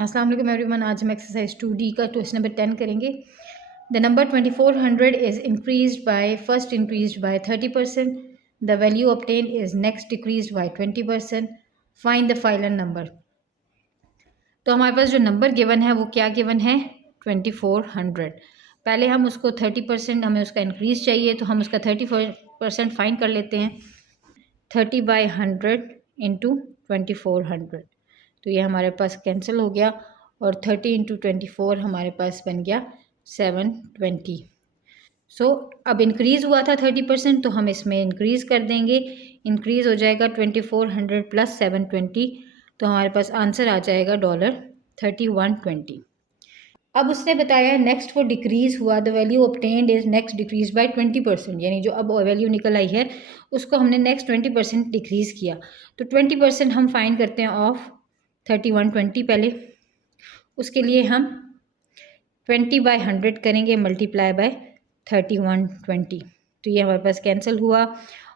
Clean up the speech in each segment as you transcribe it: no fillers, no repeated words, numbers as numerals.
अस्सलाम वालेकुम एवरीवन। आज हम एक्सरसाइज 2D का क्वेश्चन नंबर 10 करेंगे। The number 2400 is increased by first increased by 30%। The value obtain is next decreased bye 20%। Find the final number. तो हमारे पास जो नंबर गिवन है वो क्या गिवन है? 2400। पहले हम उसको 30% हमें उसका इंक्रीज चाहिए, तो हम उसका 30% फाइंड कर लेते हैं। 30/100 इंटू 2400, तो ये हमारे पास कैंसिल हो गया और 30 इंटू 24 हमारे पास बन गया 720। सो अब इंक्रीज़ हुआ था 30%, तो हम इसमें इंक्रीज़ कर देंगे। इंक्रीज़ हो जाएगा 2400 प्लस 720, तो हमारे पास आंसर आ जाएगा $3120। अब उसने बताया नेक्स्ट वो डिक्रीज़ हुआ, the value obtained is next decrease by 20%, यानी जो अब वैल्यू निकल आई है उसको हमने नेक्स्ट 20% डिक्रीज़ किया। तो 20% हम फाइंड करते हैं ऑफ 3120। पहले उसके लिए हम 20/100 करेंगे मल्टीप्लाई बाय 3120, तो ये हमारे पास कैंसिल हुआ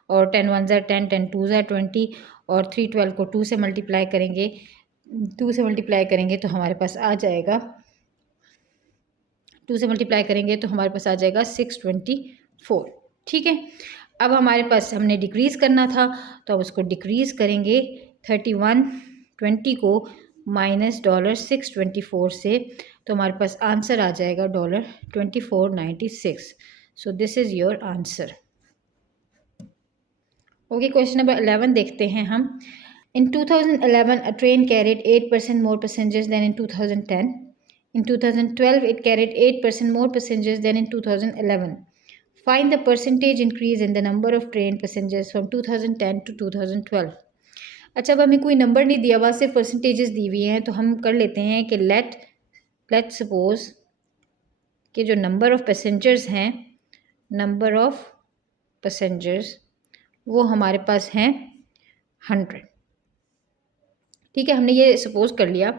और 10 1 ज़ा 10, 10 2 ज़ा 20 और 312 को 2 से मल्टीप्लाई करेंगे। 2 से मल्टीप्लाई करेंगे तो हमारे पास आ जाएगा 2 से मल्टीप्लाई करेंगे तो हमारे पास आ जाएगा 624। ठीक है, अब हमारे पास हमने डिक्रीज़ करना था, तो अब उसको डिक्रीज़ करेंगे 3120 को माइनस $624 से, तो हमारे पास आंसर आ जाएगा $2496। सो this is your answer. Okay, question number 11 देखते हैं हम। In 2011, a train carried 8% more passengers than in 2010. In 2012, it carried 8% more passengers than in 2011. Find the percentage increase in the number of train passengers from 2010 to 2012. अच्छा, अब हमें कोई number नहीं दिया हुआ, सिर्फ परसेंटेजेस दी हुई हैं, तो हम कर लेते हैं कि लेट सपोज कि जो नंबर ऑफ़ पैसेंजर्स हैं, नंबर ऑफ़ पैसेंजर्स वो हमारे पास हैं 100। ठीक है, हमने ये सपोज़ कर लिया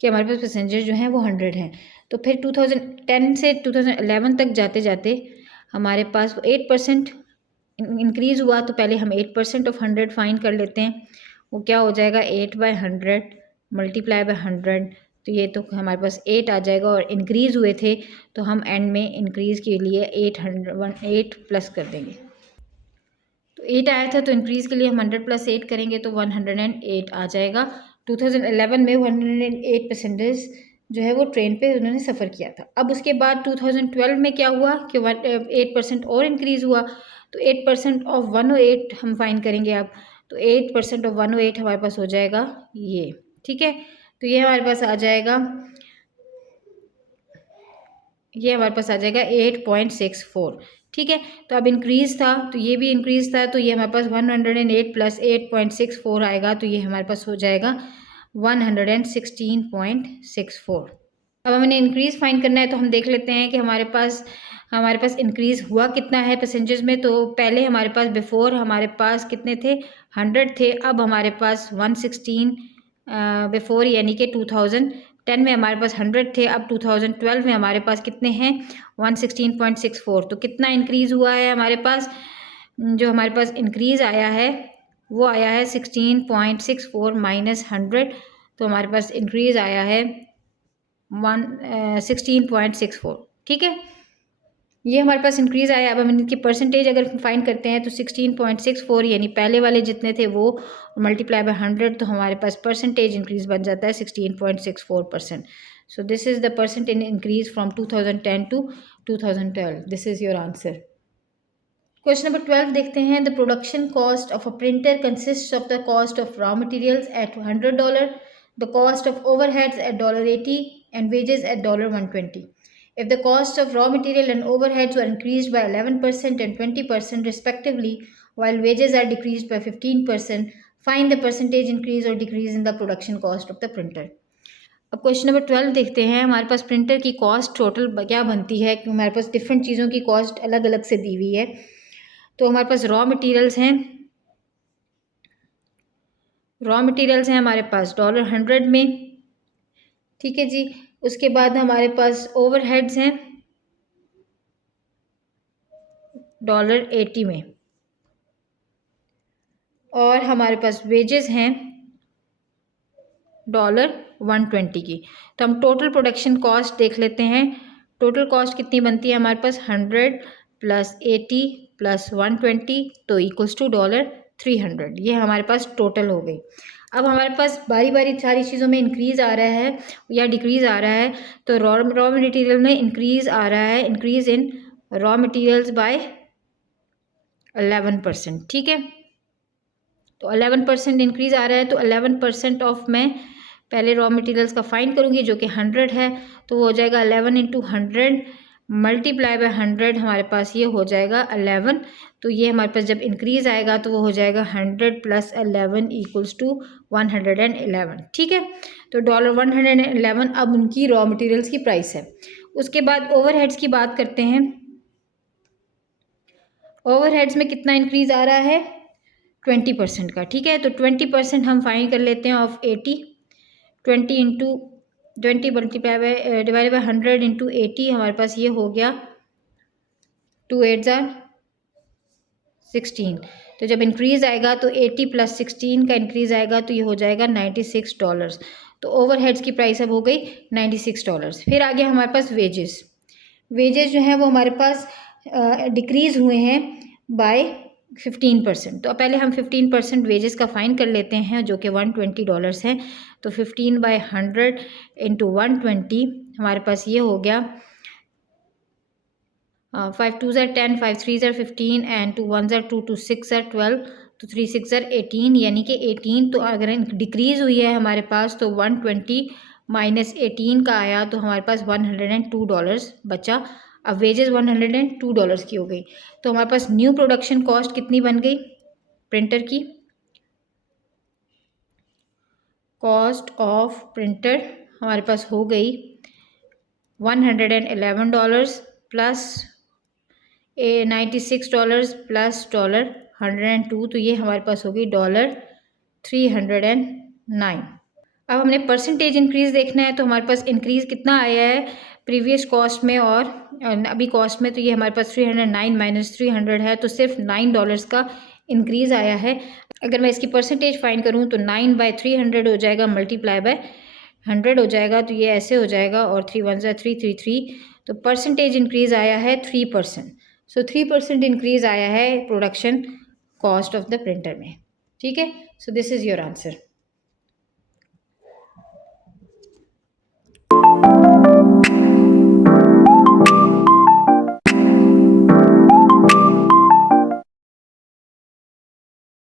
कि हमारे पास पैसेंजर जो हैं वो 100 हैं। तो फिर 2010 से 2011 तक जाते जाते हमारे पास 8% इंक्रीज़ हुआ, तो पहले हम 8% ऑफ 100 फाइंड कर लेते हैं। वो क्या हो जाएगा? 8/100 मल्टीप्लाई बाय 100, तो ये तो हमारे पास 8 आ जाएगा। और इंक्रीज़ हुए थे तो हम एंड में इंक्रीज़ के लिए 8 प्लस कर देंगे। तो 8 आया था, तो इंक्रीज़ के लिए हम 100 प्लस 8 करेंगे तो 108 आ जाएगा। 2011 में 108 पैसेंजर्स जो है वो ट्रेन पे उन्होंने सफ़र किया था। अब उसके बाद 2012 में क्या हुआ कि 8% और इंक्रीज़ हुआ, तो 8% ऑफ 108 हम फाइंड करेंगे अब। तो 8% ऑफ 108 हमारे पास हो जाएगा ये। ठीक है, तो ये हमारे पास आ जाएगा 8.64। ठीक है, तो अब इंक्रीज़ था तो ये भी इंक्रीज़ था, तो ये हमारे पास 108 प्लस 8.64 आएगा, तो ये हमारे पास हो जाएगा 116.64। अब हमने इंक्रीज़ फाइंड करना है, तो हम देख लेते हैं कि हमारे पास इंक्रीज़ हुआ कितना है पैसेंजर्स में। तो पहले हमारे पास बिफ़ोर हमारे पास कितने थे? 100 थे। अब हमारे पास 116 बिफ़ोर यानी कि 2010 में हमारे पास 100 थे। अब 2012 में हमारे पास कितने हैं? 116.64। तो कितना इंक्रीज़ हुआ है हमारे पास? जो हमारे पास इंक्रीज़ आया है वो आया है 16.64 माइनस 100, तो हमारे पास इंक्रीज़ आया है 16.64। ठीक है, ये हमारे पास इंक्रीज़ आया। अब हम इनकी परसेंटेज अगर फाइंड करते हैं तो 16.64 यानी पहले वाले जितने थे वो मल्टीप्लाई बाय 100, तो हमारे पास परसेंटेज इंक्रीज़ बन जाता है 16.64%। So this is the percentage increase from 2010 to 2012। This is your answer. Question number 12 देखते हैं। The production cost of a printer consist of the cost of raw materials at $100, the cost of overheads at $80 and wages at $120. If the cost of raw material and overheads were increased by 11% and 20% respectively, while wages are decreased by 15%, find the percentage increase or decrease in the production cost of the printer. अब question number 12 देखते हैं। हमारे पास printer की cost total क्या बनती है, कि हमारे पास डिफरेंट चीज़ों की कॉस्ट अलग अलग से दी हुई है। तो हमारे पास रॉ मटेरियल्स हैं हमारे पास $100 में। ठीक है जी, उसके बाद हमारे पास ओवरहेड्स हैं $80 में, और हमारे पास वेजेस हैं $20 120 की। तो हम टोटल प्रोडक्शन कॉस्ट देख लेते हैं। टोटल कॉस्ट कितनी बनती है हमारे पास 100 + 80 + 120 तो इक्वल्स टू $300। ये हमारे पास टोटल हो गई। अब हमारे पास बारी बारी सारी चीज़ों में इंक्रीज़ आ रहा है या डिक्रीज़ आ रहा है। तो रॉ मटेरियल में इंक्रीज़ आ रहा है, increase in raw materials by 11%। ठीक है, तो 11% इंक्रीज़ आ रहा है। तो 11% ऑफ मैं पहले रॉ मटेरियल्स का फाइंड करूँगी जो कि 100 है। तो वो हो जाएगा 11 × 100 मल्टीप्लाई बाय 100, हमारे पास ये हो जाएगा 11। तो ये हमारे पास जब इंक्रीज़ आएगा तो वो हो जाएगा 100 + 11 = 111। ठीक है, तो $111 अब उनकी रॉ मटेरियल्स की प्राइस है। उसके बाद ओवरहेड्स की बात करते हैं। ओवरहेड्स में कितना इंक्रीज़ आ रहा है 20% का। ठीक है, तो 20% हम फाइंड कर लेते हैं of 80। 20 multiply by divide by 100 × 80, हमारे पास ये हो गया 2 8 = 16। तो जब इंक्रीज़ आएगा तो 80 + 16 का इंक्रीज़ आएगा तो ये हो जाएगा $96। तो ओवरहेड्स की प्राइस अब हो गई $96। फिर आ गया हमारे पास वेजेस। वेजेस जो हैं वो हमारे पास डिक्रीज़ हुए हैं बाय 15%। तो पहले हम 15% वेजेस का फाइन कर लेते हैं जो कि $120 है। तो 15/100 × 120 हमारे पास ये हो गया 5 2 = 10, 5 3 = 15 एंड 2 1 = 2, 2 6 = 12, तो 3 6 = 18, यानी कि 18। तो अगर डिक्रीज़ हुई है हमारे पास तो 120 - 18 का आया तो हमारे पास $102 बचा। अब वेजेस $102 की हो गई। तो हमारे पास न्यू प्रोडक्शन कॉस्ट कितनी बन गई प्रिंटर की? कॉस्ट ऑफ प्रिंटर हमारे पास हो गई $111 प्लस $96 प्लस $102, तो ये हमारे पास हो गई $309। अब हमने परसेंटेज इंक्रीज़ देखना है। तो हमारे पास इंक्रीज़ कितना आया है प्रीवियस कॉस्ट में और अभी कॉस्ट में। तो ये हमारे पास 309 - 300 है, तो सिर्फ $9 का इंक्रीज़ आया है। अगर मैं इसकी परसेंटेज फाइंड करूँ तो 9/300 हो जाएगा मल्टीप्लाई बाय 100 हो जाएगा। तो ये ऐसे हो जाएगा और 3 1 = 3 3 3। तो परसेंटेज इंक्रीज़ आया है 3%। सो 3% इंक्रीज़ आया है production cost of the printer में। ठीक है, सो दिस इज़ योर आंसर।